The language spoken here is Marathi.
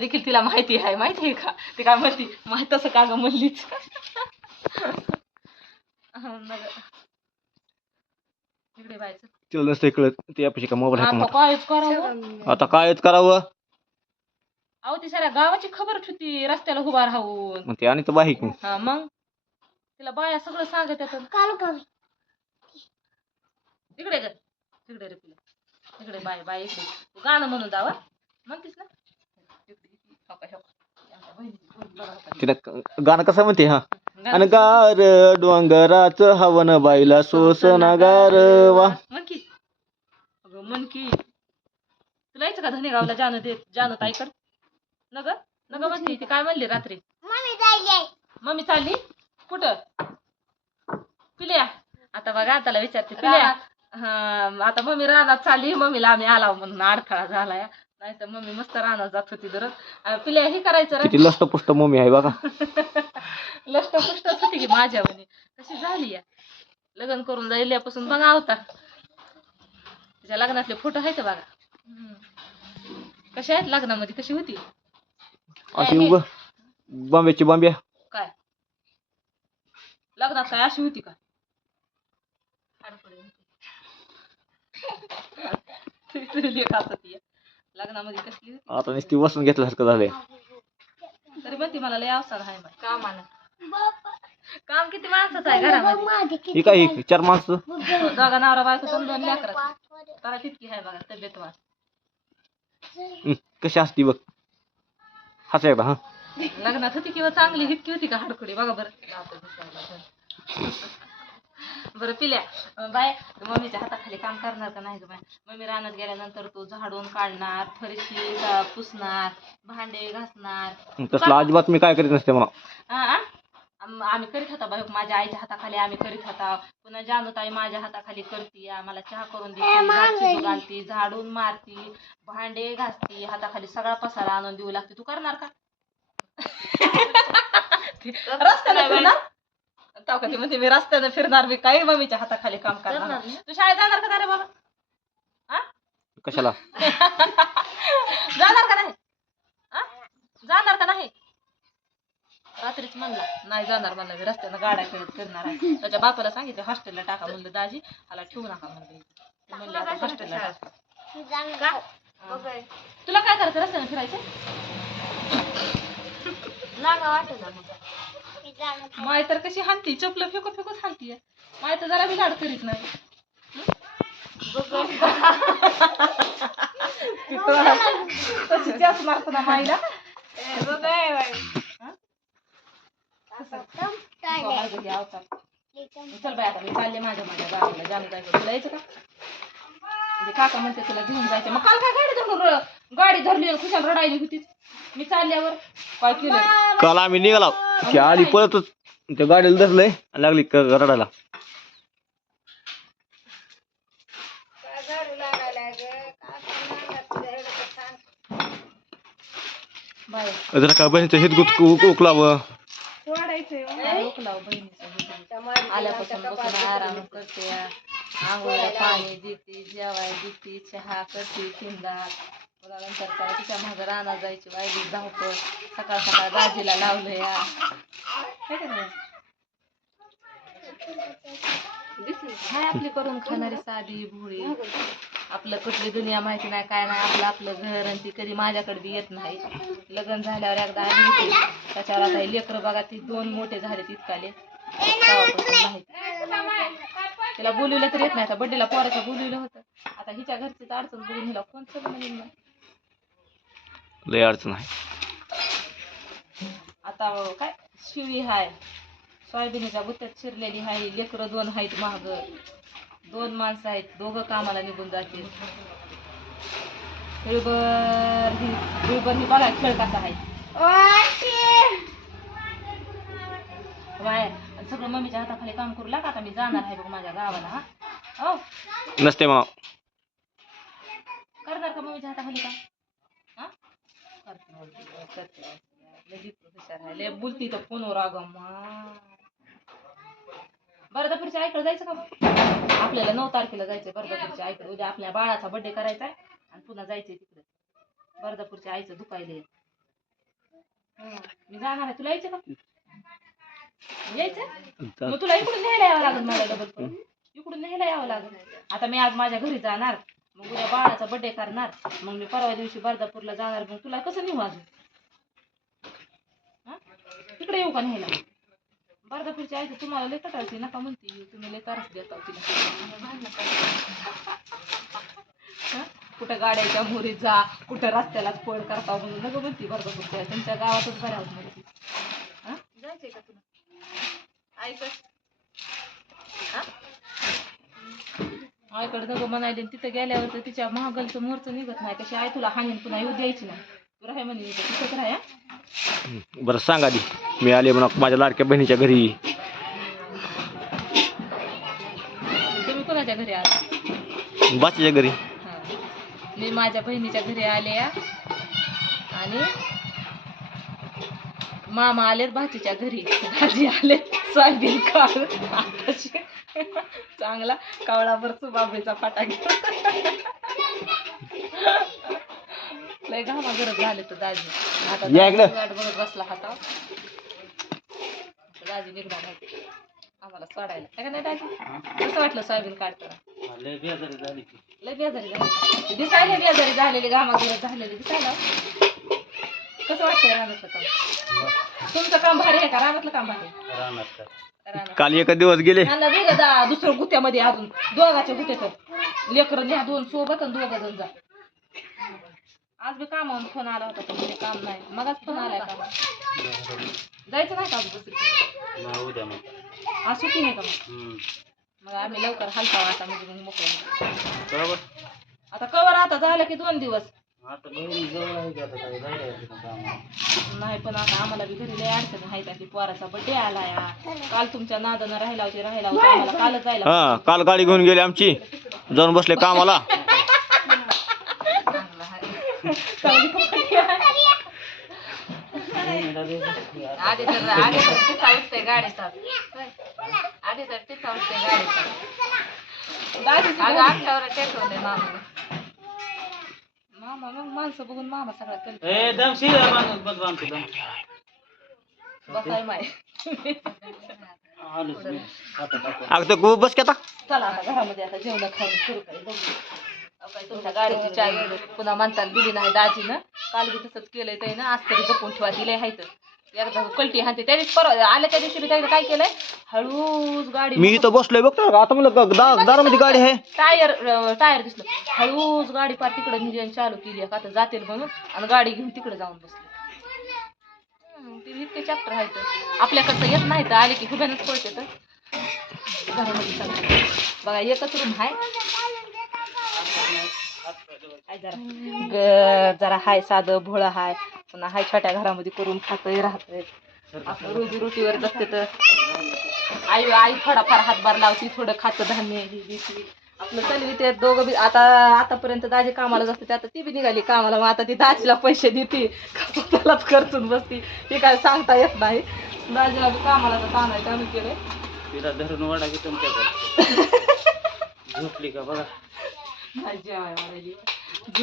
देखील तिला माहिती आहे माहिती आहे का? ती काय म्हणती माहीत असं का ग म्हणलीच. इकडे बायचं तिला नसतं कळत ते का मोबाईल आता कायच करावं? आता कायच करावं? अहो ती साऱ्या गावाची खबरच होती रस्त्याला उभा राहून. मग ते आणि तर बाही की हा मग? तिला बाया सगळं सांगत येतात. इकडे ग तिकडे रे तुला. इकडे बाय बाय इकडे. तू गाणं म्हणून जावा म्हणतीस ना? तिला गाणं कसं म्हणते हा? आणि गार डोंगराचं हवन बाईला सोसना गार वा. म्हण की. अगं तुला यायचं का धनेगावला जाणं देत जाणं ताईकड न ग न ग म्हणते ती काय म्हणली रात्री? मम्मी चालली कुठं? पिल्या. आता बघा आताला विचारते पिल्या. हा आता मम्मी रानात चालली मम्मीला आम्ही आला म्हणून अडथळा झालाय. नाही तर मम्मी मस्त रानात जात होती अं, पिल्या हे करायचं रे. किती लष्टपुष्ट मम्मी आहे बघा. लष्ट पुष्टच होती की माझ्या म्हणे कशी झाली या? लग्न करून जायल्यापासून बघा होता तिच्या लग्नातले फोटो आहेत बघा. हम्म. कशा आहेत? लग्नामध्ये कशी होती? अशी उग बांब्याची बांब्या काय? लग्नात काय अशी होती का? लेक हसती आहे. लग्नामध्ये कसली होती? आता नुसती वसन घेतल्यासारखं झालंय. तरी म्हणते मला लय अवसर आहे बाई. काम किती माणसाचं आहे घरामध्ये? ही काय ही चार माणसं? दोघा नवरा बायको दोन जरा तितकी आहे बघा तब्येत वाट हं, कशी असती बघ. हसा एकदा हा. लग्नात होती किंवा चांगली हिटकी होती का हाडकुडी बघा बरं. पण. बरं पिल्या. बाय मम्मीच्या हाताखाली काम करणार का नाही ग बाय? मम्मी रानात गेल्यानंतर तू झाडून काढणार फरशी पुसणार भांडे घासणार. तसलं अजिबात मी काय करीत नसते मला आम्ही करीत होता बाई माझ्या आईच्या हाताखाली आम्ही करीत होता. पुन्हा जानूताई माझ्या हाताखाली करती आम्हाला चहा करून देते घालती झाडून मारती भांडे घासती हाताखाली सगळा पसारा आणून देऊ लागते. तू करणार का? रस्त्याने फिरणार? ताव का ती म्हणते मी रस्त्याने फिरणार मी काही मम्मीच्या हाताखाली काम करणार तू शाळेत जाणार का रे बाबा? कशाला? जाणार का नाही? आ? जाणार का नाही? रात्रीच म्हणला नाही जाणार म्हणलं मी रस्त्यानं गाड्या खेळत फिरणार आहे. त्याच्या बापाला सांगितलं हॉस्टेलला टाका म्हणलं दाजी. हाला ठेवू नका म्हणलं. इथे. ते म्हणले आता हॉस्टेलला टाका. हा. तुला काय करायचं रस्त्यानं फिरायचं? माय तर कशी हानती चपलं फेको फेकोच हानती माय तर जरा मी लाड करीत नाही. तशी जास्त मारतो ना माईला चल बाय आता मी चालले माझ्या माझ्या गावाला जाणं जायचं तुला यायचं का म्हणजे काका म्हणते तुला घेऊन जायचं मग काल काय गाडी धरून गाडी धरली खुशाल रडायली होती मी चालल्यावर काय केलं काल आम्ही निघाला. ती आली पळतच. त्या गाडीला धरलंय आणि लागली क- रडायला बाय जरा काय बहिणीचं हित गुत उकलावं? हे. आल्यापासून बसून आराम करते. आंघोळीला पाणी देते जेवाय देते चहा करते पुन्हा नंतर काय तिच्या मागं रानात जायची वायली धावतो. सकाळ सकाळ दाजीला लावलं या काय आपली करून खाणारी साधी भोळी. आपलं कुठली दुनिया माहिती नाही काय नाही आपलं आपलं घर आणि ती कधी माझ्याकडे बी येत नाही. लग्न झाल्यावर एकदा आली होती. त्याच्यावर आता लेकर लेकरं बघा ती दोन मोठे झाले तितकाले. नाही तिला बोलवलं तर येत नाही. आता बड्डेला पोराचं बोलवलं होतं. आता हिच्या घरचीच अडचण बघून हिला कोण सगळं ना लय अडचण आहे. आता काय? शिवी हाय. सोयाबीनच्या बुत्यात शिरलेली आहे लेकरं दोन आहेत महाग दोन माणसं आहेत. दोघं कामाला निघून जातील. हिळबर ही हिळबर ही बघा खेळ कसा आहे. सगळं मम्मीच्या हाताखाली काम करू लागा आता मी जाणार आहे बघ माझ्या गावाला हा. हो. नसते मला करणार का मम्मीच्या हाताखाली काम? करते बोलती तर फोनवर अगं बरदापूरच्या आईकडे जायचं का आपल्याला नऊ तारखेला जायचं बरदापूरच्या आईकडे उद्या आपल्या बाळाचा बर्थडे करायचा आहे आणि पुन्हा जायचंय तिकडे बरदापूरच्या आईचं दुखायले हं. मी जाणार आहे तुला यायचं का यायचं मग तुला इकडून न्यायला यावं लागेल मला डबल इकडून न्यायला यावं लागेल आता मी आज माझ्या घरी जाणार मग उद्या बाळाचा बर्थडे करणार. मग मी परवा दिवशी बर्दापूरला जाणार. मग तुला कसं नेऊ अजून? हा? तिकडे येऊ का न्यायला बर्दापूरची आई तुम्हाला लय कटाळते नका म्हणते. तुम्ही लय कारच देता तिला. हा? कुठं गाड्याच्या मोरी जा कुठं रस्त्यालाच पळ करता म्हणून नको म्हणते बर्दापूरची तुमच्या गावातच बऱ्या होत म्हणते हा? जायचंय का तुला? ऐकत आईकडे नको म्हणायले तिथं गेल्यावर तर तिच्या महागलचं मोरचं निघत नाही कशी आई तुला हाणीन पुन्हा येऊ द्यायची नाही. तू राह म्हणे इथं. तिथंच राहा बरं सांगा आधी. मी आले म्हणा माझ्या लाडक्या बहिणीच्या घरी. तुम्ही कोणाच्या घरी आला? बाचीच्या घरी. हा. मी माझ्या बहिणीच्या घरी आले आ. आणि मामा आलेत भाचीच्या घरी. भाजी आले सोयाबीन आताशी चांगला कावळाभर सुबाबळीचा फाटा लय घामा गरज झाले तर दाजी. आता या इकडं. दाजी वाट बघत बसला हाता दाजी निघणार नाही आम्हाला सोडायला. काय का नाही दाजी? कसं वाटलं सोयाबीन काढताना? लय बेजारी झाली दिसायला बेजारी झालेली घामागरज झालेली. दिसायला. कसं वाटतंय काम तुमचं काम भारी आहे का? रानातलं काम भारी आहे? रानात. काल एका दिवस गेले. त्यांना जा दुसरं गुत्यामध्ये अजून. दोघाच्या गुत्यात लेकरं न्या दोन सोबत आणि दोघं जण जा. आज बी कामावून फोन आला होता पण काम नाही. मगच फोन आलाय का? जायचं नाही का आज दुसरीकडे? आज सुट्टी नाही का मग? मग आम्ही लवकर हलता आता म्हणजे मग मोकळं. आता कवर आता झालं की दोन दिवस. नाही पण आता आम्हाला बी घरी लय अडचण आहे की? पोराचा बड्डे आला या. काल तुमच्या नादानं राहिला होती राहिला होता. आम्हाला कालच जायला हा काल गाडी घेऊन गेली आमची. जाऊन बसले कामाला. आहे. आधी तर आधी तर टिचा उठते गाडीचा. आधी तर टिचा उठते गाडीचा. अगं आमच्यावर टेकवले मामाने मामा मग माणसं बघून मामा सगळं करतो बसाय माय. अगं तर गो बस की आता. चला आता घरामध्ये आता जेवण खाऊन सुरू करेल बघू. अहो, काय तुमच्या गाडीची चावी पुन्हा म्हणताना दिली नाही दाजीनं. काल बी तसंच केलंय त्यानं आज तरी जपून ठेवा दिलंय हायत एकदा कलटी हाते त्या दिवशी परवा आल्या त्या दिवशी बी त्यानं काय केलंय? हळूच गाडी मी इथं बसलोय बघतो आता म्हणलं दा- दारामध्ये गाडी आहे. टायर अं, टायर दिसलं. हळूच गाडी पार तिकडे नियोजन चालू केली. का आता जातील म्हणून आणि गाडी घेऊन तिकडे जाऊन बसली. हम्म, ते इतके चॅप्टर आहेत. आपल्याकडचं येत नाही तर आले की हुब्यानच पळते तर. घरामध्ये सगळं. बघा एकच रूम आहे हाय जरा. ग- जरा हाय साधं भोळं हाय. पुन्हा हाय छोट्या घरामध्ये करून खातंय राहतंय. आपलं रोजी रोटीवर जगते तर. आई आई थोडाफार हातभार लावती थोडं खातं धान्य ही. आपलं चालली ते दोघं बी आता आतापर्यंत दाजी कामाला जाते ते आता ती बी निघाली कामाला मग आता ती दाजीला पैसे देते. त्यालाच खर्चून बसती. ते काय सांगता येत नाही. दाजीला बी कामाला तर ताणाय चालू केलंय. तिला धरून वाडा की तुमच्याकडे? झोपली का बघा?